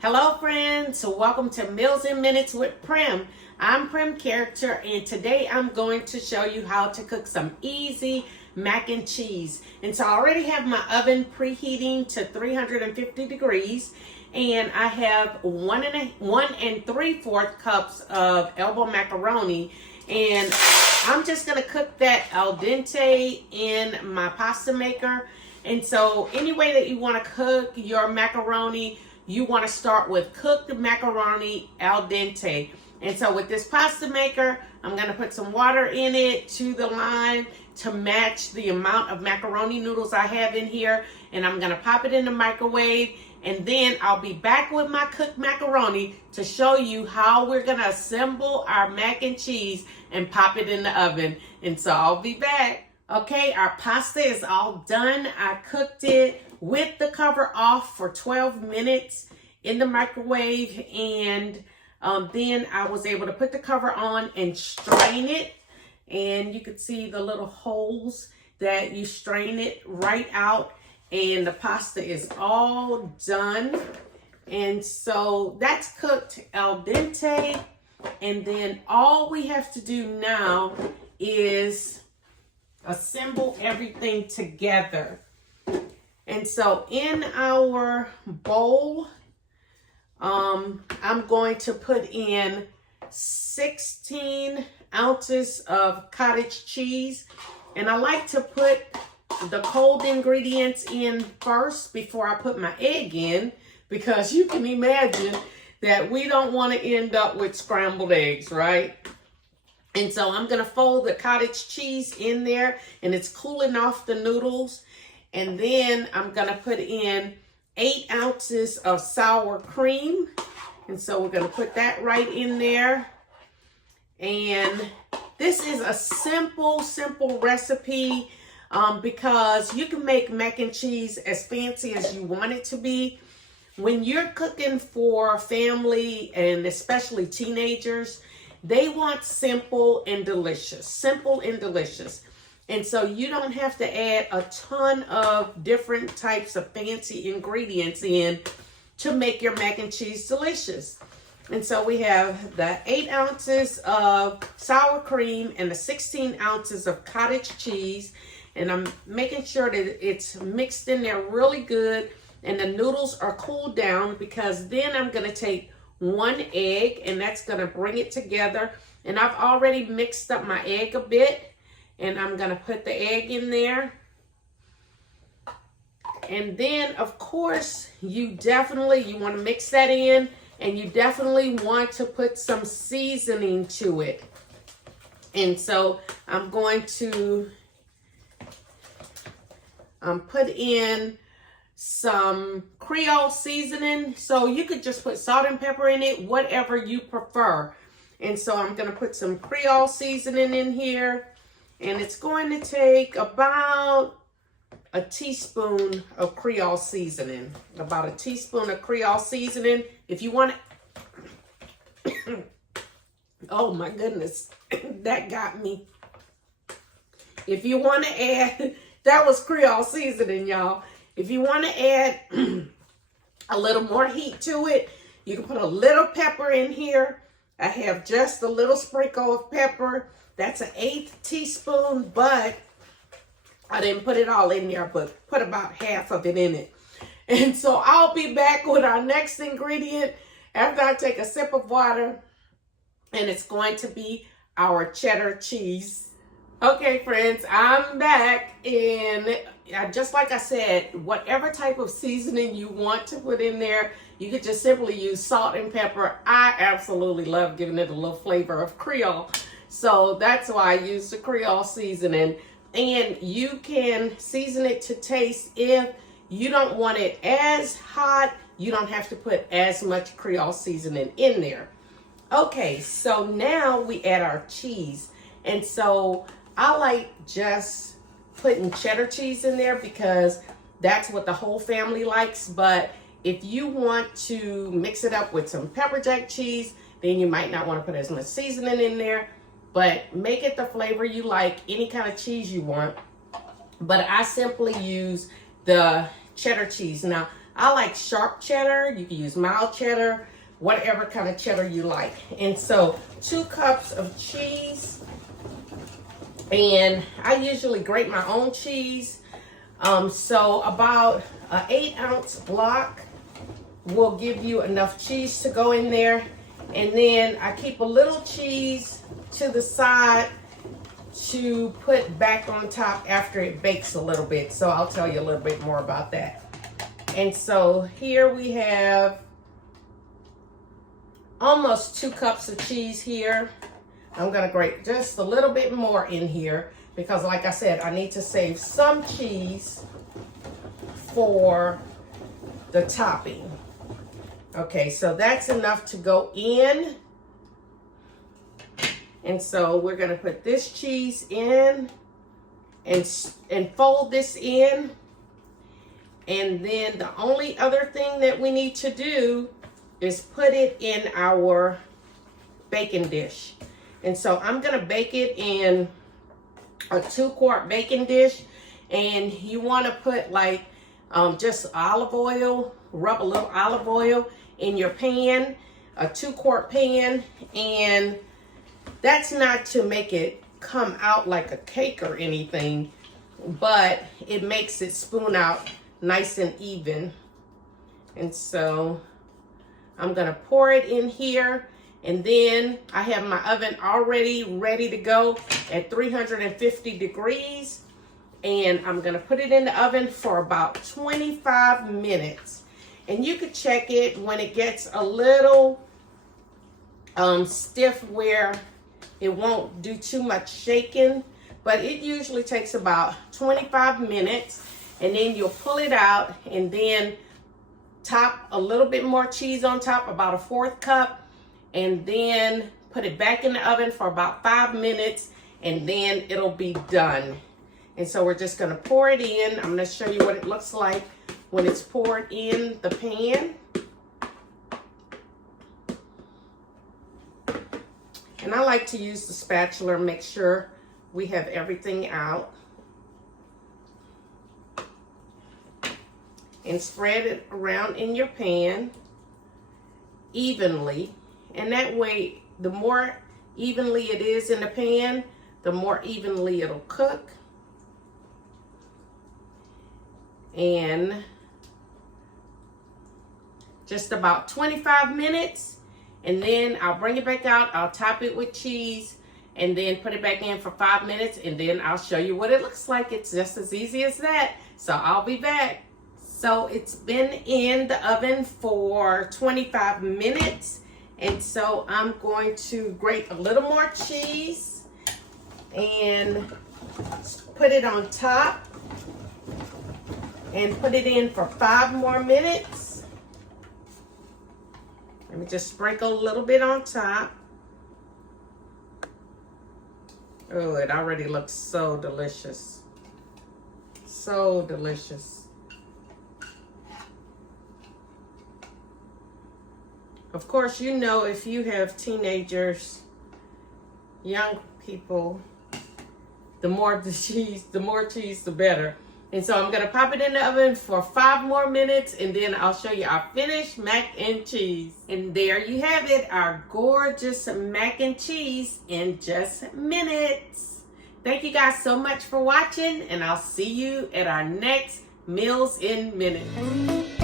Hello friends, welcome to Meals in Minutes with Prim. I'm Prim Character and today I'm going to show you how to cook some easy mac and cheese. And so I already have my oven preheating to 350 degrees and I have 1 3/4 cups of elbow macaroni, and I'm just going to cook that al dente in my pasta maker. And so any way that you want to cook your macaroni, you want to start with cooked macaroni al dente. And so with this pasta maker, I'm going to put some water in it to the line to match the amount of macaroni noodles I have in here. And I'm going to pop it in the microwave. And then I'll be back with my cooked macaroni to show you how we're going to assemble our mac and cheese and pop it in the oven. And so I'll be back. Okay, our pasta is all done. I cooked it with the cover off for 12 minutes in the microwave, and then I was able to put the cover on and strain it, and you could see the little holes that you strain it right out, and the pasta is all done. And so that's cooked al dente, and then all we have to do now is assemble everything together. And so in our bowl, I'm going to put in 16 ounces of cottage cheese. And I like to put the cold ingredients in first before I put my egg in, because you can imagine that we don't want to end up with scrambled eggs, right? And so I'm going to fold the cottage cheese in there, and it's cooling off the noodles. And then I'm going to put in 8 ounces of sour cream. And so we're going to put that right in there. And this is a simple recipe because you can make mac and cheese as fancy as you want it to be. When you're cooking for a family, and especially teenagers, they want simple and delicious. Simple and delicious. And so you don't have to add a ton of different types of fancy ingredients in to make your mac and cheese delicious. And so we have the 8 ounces of sour cream and the 16 ounces of cottage cheese. And I'm making sure that it's mixed in there really good and the noodles are cooled down, because then I'm going to take 1 egg, and that's going to bring it together. And I've already mixed up my egg a bit, and I'm going to put the egg in there. And then, of course, you want to mix that in, and you definitely want to put some seasoning to it. And so I'm going to put in some Creole Seasoning. So you could just put salt and pepper in it, whatever you prefer. And so I'm going to put some Creole Seasoning in here. And it's going to take about a teaspoon of Creole Seasoning. About a teaspoon of Creole Seasoning. If you want it. Oh my goodness. That got me. If you want to add, that was Creole Seasoning, y'all. If you want to add a little more heat to it, you can put a little pepper in here. I have just a little sprinkle of pepper. That's an 1/8 teaspoon, but I didn't put it all in there, but put about half of it in it. And so I'll be back with our next ingredient after I take a sip of water, and it's going to be our cheddar cheese. Okay, friends, I'm back, and just like I said, whatever type of seasoning you want to put in there, you could just simply use salt and pepper. I absolutely love giving it a little flavor of Creole, so that's why I use the Creole Seasoning. And you can season it to taste. If you don't want it as hot, you don't have to put as much Creole Seasoning in there. Okay, so now we add our cheese. And so I like just putting cheddar cheese in there because that's what the whole family likes. But if you want to mix it up with some pepper jack cheese, then you might not want to put as much seasoning in there. But make it the flavor you like, any kind of cheese you want. But I simply use the cheddar cheese. Now, I like sharp cheddar. You can use mild cheddar, whatever kind of cheddar you like. And so 2 cups of cheese. And I usually grate my own cheese. So about an 8-ounce block will give you enough cheese to go in there. And then I keep a little cheese to the side to put back on top after it bakes a little bit. So I'll tell you a little bit more about that. And so here we have almost 2 cups of cheese here. I'm gonna grate just a little bit more in here because like I said, I need to save some cheese for the topping. Okay, so that's enough to go in. And so we're gonna put this cheese in and fold this in. And then the only other thing that we need to do is put it in our baking dish. And so I'm gonna bake it in a 2-quart baking dish. And you wanna put like just olive oil, rub a little olive oil in your pan, a 2-quart pan. And that's not to make it come out like a cake or anything, but it makes it spoon out nice and even. And so I'm gonna pour it in here, and then I have my oven already ready to go at 350 degrees, and I'm gonna put it in the oven for about 25 minutes. And you could check it when it gets a little stiff where it won't do too much shaking, but it usually takes about 25 minutes. And then you'll pull it out and then top a little bit more cheese on top, about a 1/4 cup, and then put it back in the oven for about 5 minutes, and then it'll be done. And so we're just gonna pour it in. I'm gonna show you what it looks like when it's poured in the pan. And I like to use the spatula, make sure we have everything out. And spread it around in your pan evenly. And that way, the more evenly it is in the pan, the more evenly it'll cook. And just about 25 minutes. And then I'll bring it back out, I'll top it with cheese, and then put it back in for 5 minutes, and then I'll show you what it looks like. It's just as easy as that. So I'll be back. So it's been in the oven for 25 minutes, and so I'm going to grate a little more cheese and put it on top and put it in for 5 more minutes. Let me just sprinkle a little bit on top. Oh, it already looks so delicious. So delicious. Of course, you know, if you have teenagers, young people, the more cheese, the better. And so I'm gonna pop it in the oven for 5 more minutes, and then I'll show you our finished mac and cheese. And there you have it, our gorgeous mac and cheese in just minutes. Thank you guys so much for watching, and I'll see you at our next Meals in Minutes.